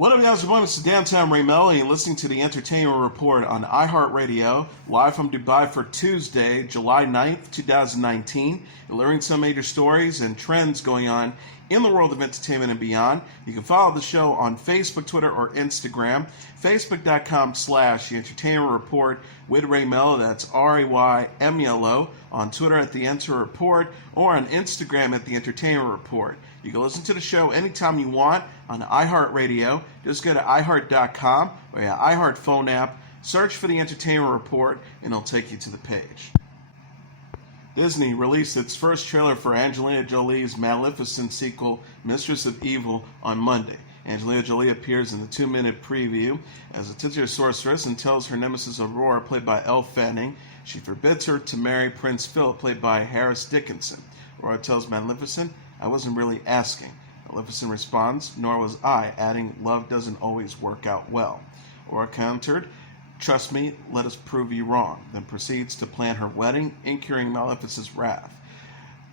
What up, guys? Good morning. This is Downtown Ray Melo, and you're listening to the Entertainment Report on iHeartRadio, live from Dubai for Tuesday, July 9th, 2019. You're learning some major stories and trends going on in the world of entertainment and beyond. You can follow the show on Facebook, Twitter, or Instagram. Facebook.com/The Entertainment Report with Ray Melo. That's RAYMELO. On Twitter at The Enter Report, or on Instagram at The Entertainment Report. You can listen to the show anytime you want on iHeartRadio. Just go to iHeart.com or your iHeart phone app, search for The Entertainment Report, and it'll take you to the page. Disney released its first trailer for Angelina Jolie's Maleficent sequel, Mistress of Evil, on Monday. Angelina Jolie appears in the 2-minute preview as a titular sorceress and tells her nemesis Aurora, played by Elle Fanning, she forbids her to marry Prince Philip, played by Harris Dickinson. Aurora tells Maleficent, "I wasn't really asking." Maleficent responds, "Nor was I," adding, "Love doesn't always work out well." Aurora countered, "Trust me, let us prove you wrong," then proceeds to plan her wedding, incurring Maleficent's wrath.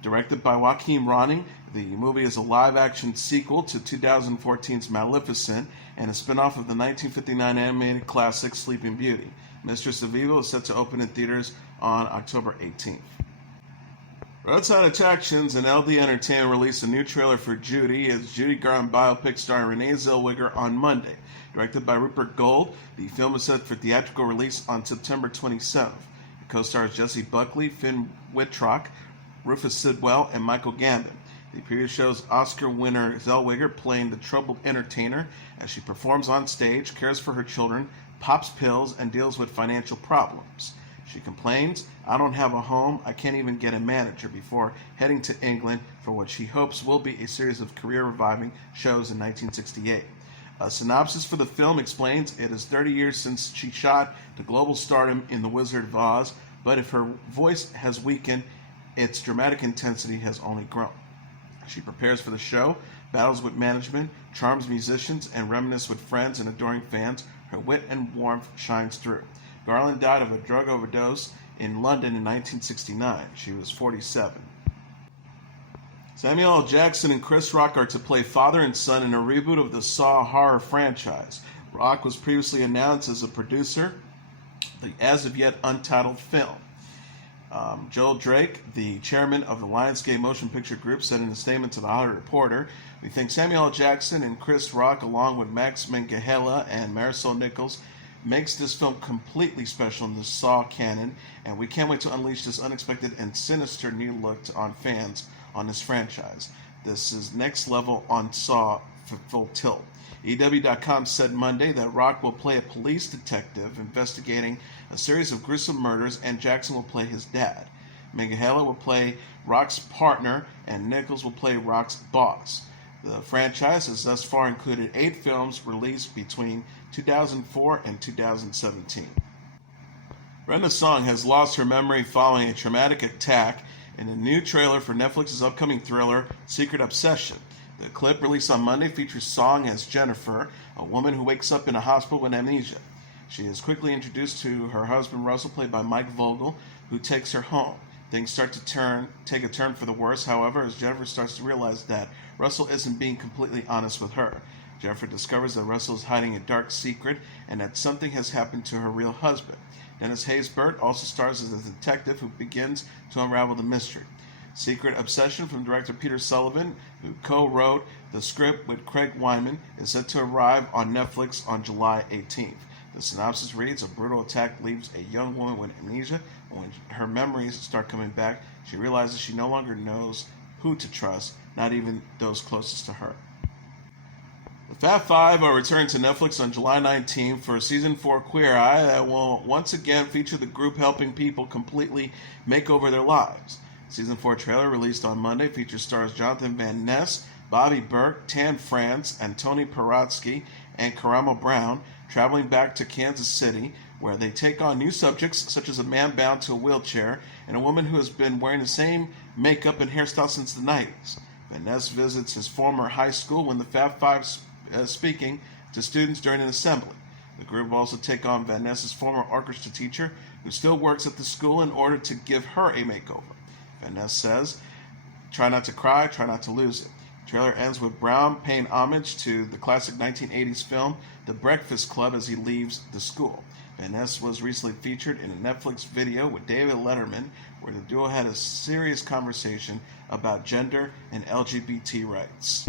Directed by Joaquin Ronning, the movie is a live-action sequel to 2014's Maleficent and a spin-off of the 1959 animated classic Sleeping Beauty. Mistress of Evil is set to open in theaters on October 18th. Roadside Attractions and LD Entertainment released a new trailer for Judy as Judy Garland biopic starring Renee Zellweger on Monday. Directed by Rupert Gold, the film is set for theatrical release on September 27th. It co-stars Jessie Buckley, Finn Wittrock, Rufus Sidwell, and Michael Gambon. The preview shows Oscar winner Zellweger playing the troubled entertainer as she performs on stage, cares for her children, pops pills, and deals with financial problems. She complains, "I don't have a home, I can't even get a manager," before heading to England for what she hopes will be a series of career-reviving shows in 1968. A synopsis for the film explains it is 30 years since she shot to global stardom in The Wizard of Oz, but if her voice has weakened, its dramatic intensity has only grown. She prepares for the show, battles with management, charms musicians, and reminisces with friends and adoring fans. Her wit and warmth shines through. Garland died of a drug overdose in London in 1969. She was 47. Samuel L. Jackson and Chris Rock are to play father and son in a reboot of the Saw horror franchise. Rock was previously announced as a producer of the as-of-yet untitled film. Joel Drake, the chairman of the Lionsgate Motion Picture Group, said in a statement to The Hollywood Reporter, "We think Samuel L. Jackson and Chris Rock, along with Max Minghella and Marisol Nichols, makes this film completely special in the Saw canon, and we can't wait to unleash this unexpected and sinister new look on fans on this franchise. This is next level on Saw for full tilt." EW.com said Monday that Rock will play a police detective investigating a series of gruesome murders, and Jackson will play his dad. Minghella will play Rock's partner, and Nichols will play Rock's boss. The franchise has thus far included 8 films released between 2004 and 2017. Brenda Song has lost her memory following a traumatic attack in a new trailer for Netflix's upcoming thriller, Secret Obsession. The clip released on Monday features Song as Jennifer, a woman who wakes up in a hospital with amnesia. She is quickly introduced to her husband Russell, played by Mike Vogel, who takes her home. Things start to take a turn for the worse, however, as Jennifer starts to realize that Russell isn't being completely honest with her. Jennifer discovers that Russell is hiding a dark secret and that something has happened to her real husband. Dennis Haysbert also stars as a detective who begins to unravel the mystery. Secret Obsession from director Peter Sullivan, who co-wrote the script with Craig Wyman, is set to arrive on Netflix on July 18th. The synopsis reads, "A brutal attack leaves a young woman with amnesia. When her memories start coming back, she realizes she no longer knows who to trust, not even those closest to her." The Fab Five are returning to Netflix on July 19th for Season 4 Queer Eye that will once again feature the group helping people completely make over their lives. Season 4 trailer released on Monday features stars Jonathan Van Ness, Bobby Burke, Tan France, and Tony Paratsky, and Karamo Brown traveling back to Kansas City, where they take on new subjects such as a man bound to a wheelchair and a woman who has been wearing the same makeup and hairstyle since the 90s. Van Ness visits his former high school when the Fab Five speaking to students during an assembly. The group will also take on Van Ness's former orchestra teacher, who still works at the school, in order to give her a makeover. Van Ness says, "Try not to cry, try not to lose it." The trailer ends with Brown paying homage to the classic 1980s film The Breakfast Club as he leaves the school. Van Ness was recently featured in a Netflix video with David Letterman where the duo had a serious conversation about gender and LGBT rights.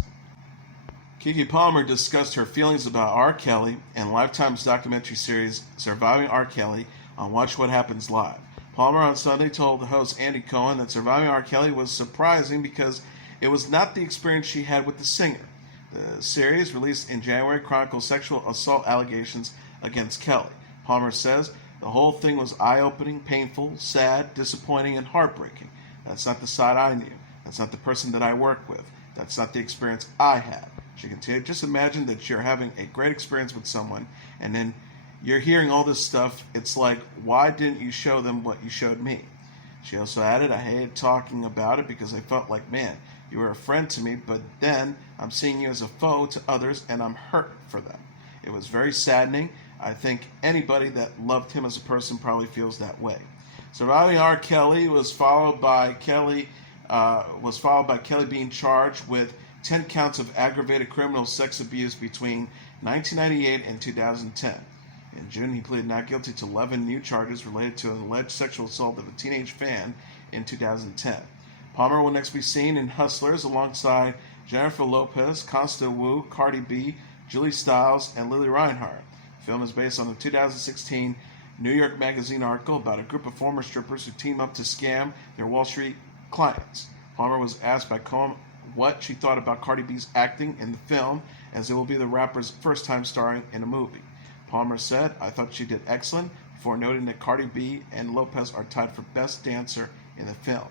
Keke Palmer discussed her feelings about R. Kelly in Lifetime's documentary series Surviving R. Kelly on Watch What Happens Live. Palmer on Sunday told the host Andy Cohen that Surviving R. Kelly was surprising because it was not the experience she had with the singer. The series, released in January, chronicles sexual assault allegations against Kelly. Palmer says the whole thing was eye-opening, painful, sad, disappointing, and heartbreaking. That's not the side I knew. That's not the person that I worked with. That's not the experience I had. She continued, just imagine that you're having a great experience with someone, and then you're hearing all this stuff. It's like, why didn't you show them what you showed me? She also added, I hated talking about it because I felt like, man, you were a friend to me, but then I'm seeing you as a foe to others, and I'm hurt for them. It was very saddening. I think anybody that loved him as a person probably feels that way. Surviving R. Kelly was followed by Kelly being charged with 10 counts of aggravated criminal sex abuse between 1998 and 2010. In June, he pleaded not guilty to 11 new charges related to an alleged sexual assault of a teenage fan in 2010. Palmer will next be seen in Hustlers alongside Jennifer Lopez, Constance Wu, Cardi B, Julie Stiles, and Lily Reinhart. The film is based on a 2016 New York Magazine article about a group of former strippers who team up to scam their Wall Street clients. Palmer was asked by Cohen what she thought about Cardi B's acting in the film, as it will be the rapper's first time starring in a movie. Palmer said, I thought she did excellent, before noting that Cardi B and Lopez are tied for Best Dancer in the film.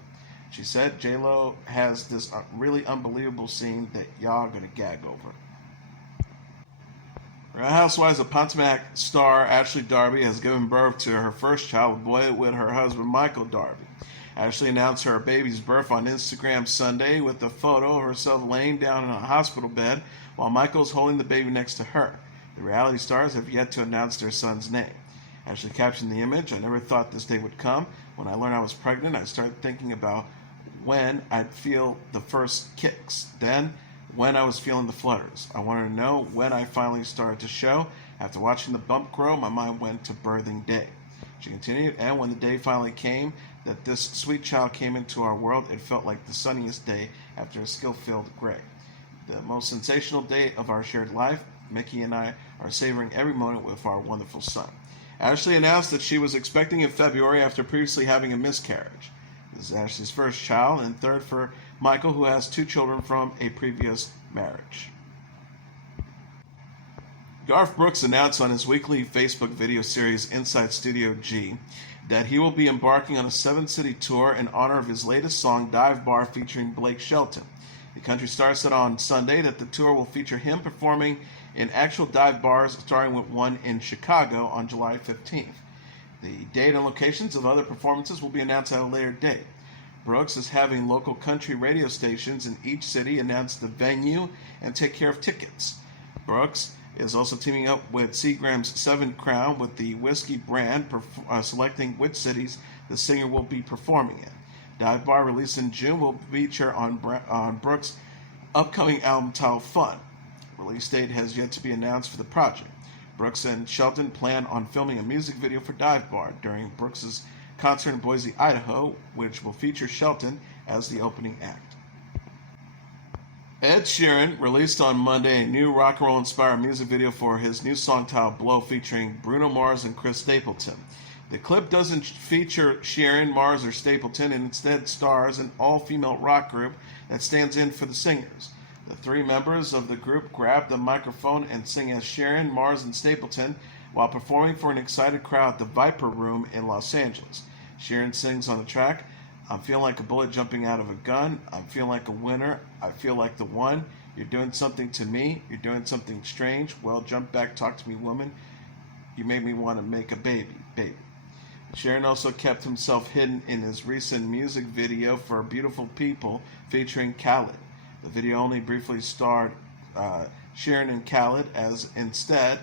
She said, J-Lo has this really unbelievable scene that y'all are going to gag over. Real Housewives of Potomac star Ashley Darby has given birth to her first child, a boy, with her husband Michael Darby. Ashley announced her baby's birth on Instagram Sunday with a photo of herself laying down in a hospital bed while Michael is holding the baby next to her. The reality stars have yet to announce their son's name. Ashley captioned the image, I never thought this day would come. When I learned I was pregnant, I started thinking about when I'd feel the first kicks. Then, when I was feeling the flutters. I wanted to know when I finally started to show. After watching the bump grow, my mind went to birthing day. She continued, and when the day finally came that this sweet child came into our world, it felt like the sunniest day after a skill-filled gray. The most sensational day of our shared life. Mickey and I are savoring every moment with our wonderful son. Ashley announced that she was expecting in February after previously having a miscarriage. This is Ashley's first child and third for Michael, who has 2 children from a previous marriage. Garth Brooks announced on his weekly Facebook video series Inside Studio G that he will be embarking on a 7-city tour in honor of his latest song, Dive Bar, featuring Blake Shelton. The country star said on Sunday that the tour will feature him performing in actual dive bars, starting with one in Chicago on July 15th. The date and locations of other performances will be announced at a later date. Brooks is having local country radio stations in each city announce the venue and take care of tickets. Brooks is also teaming up with Seagram's 7 Crown with the whiskey brand, selecting which cities the singer will be performing in. Dive Bar, released in June, will feature on Brooks' upcoming album titled Fun. Release date has yet to be announced for the project. Brooks and Shelton plan on filming a music video for Dive Bar during Brooks' concert in Boise, Idaho, which will feature Shelton as the opening act. Ed Sheeran released on Monday a new rock and roll inspired music video for his new song titled Blow, featuring Bruno Mars and Chris Stapleton. The clip doesn't feature Sheeran, Mars, or Stapleton, and instead stars an all-female rock group that stands in for the singers. The 3 members of the group grab the microphone and sing as Sheeran, Mars, and Stapleton while performing for an excited crowd at the Viper Room in Los Angeles. Sheeran sings on the track, I'm feeling like a bullet jumping out of a gun. I'm feeling like a winner. I feel like the one. You're doing something to me. You're doing something strange. Well, jump back, talk to me, woman. You made me want to make a baby. Sheeran also kept himself hidden in his recent music video for Beautiful People featuring Khaled. The video only briefly starred Sheeran and Khaled, as instead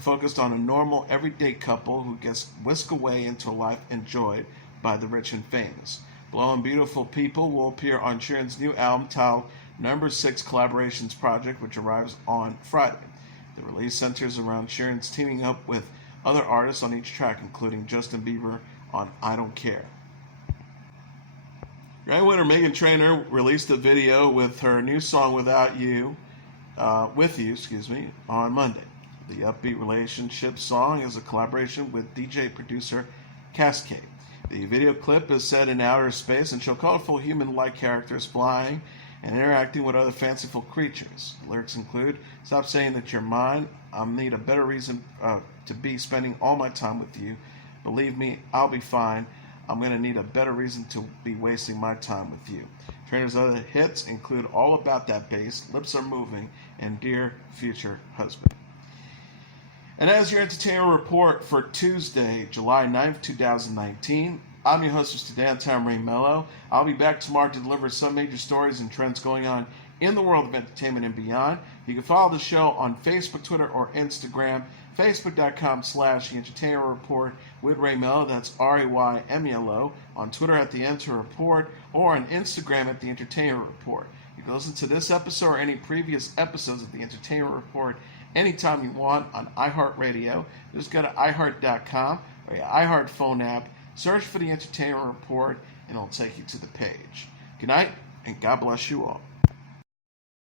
focused on a normal, everyday couple who gets whisked away into a life enjoyed by the rich and famous. Blow and Beautiful People will appear on Sheeran's new album titled number 6 collaborations project, which arrives on Friday. The release centers around Sheeran's teaming up with other artists on each track, including Justin Bieber on I Don't Care. Grammy winner Meghan Trainor released a video with her new song With You, on Monday. The upbeat relationship song is a collaboration with DJ producer Cascade. The video clip is set in outer space and shows colorful human-like characters flying and interacting with other fanciful creatures. The lyrics include, "Stop saying that you're mine. I need a better reason to be spending all my time with you. Believe me, I'll be fine. I'm going to need a better reason to be wasting my time with you." Trainor's other hits include All About That Bass, Lips Are Moving, and Dear Future Husband. And as your entertainment report for Tuesday, July 9th, 2019, I'm your host today on Time Melo. I'll be back tomorrow to deliver some major stories and trends going on in the world of entertainment and beyond. You can follow the show on Facebook, Twitter, or Instagram. Facebook.com/The Entertainment Report with Ray Melo, that's RAYMELO, on Twitter at The Enter Report, or on Instagram at The Entertainment Report. You can listen to this episode or any previous episodes of The Entertainment Report anytime you want on iHeartRadio. Just go to iHeart.com or your iHeart phone app, search for The Entertainment Report, and it'll take you to the page. Good night, and God bless you all.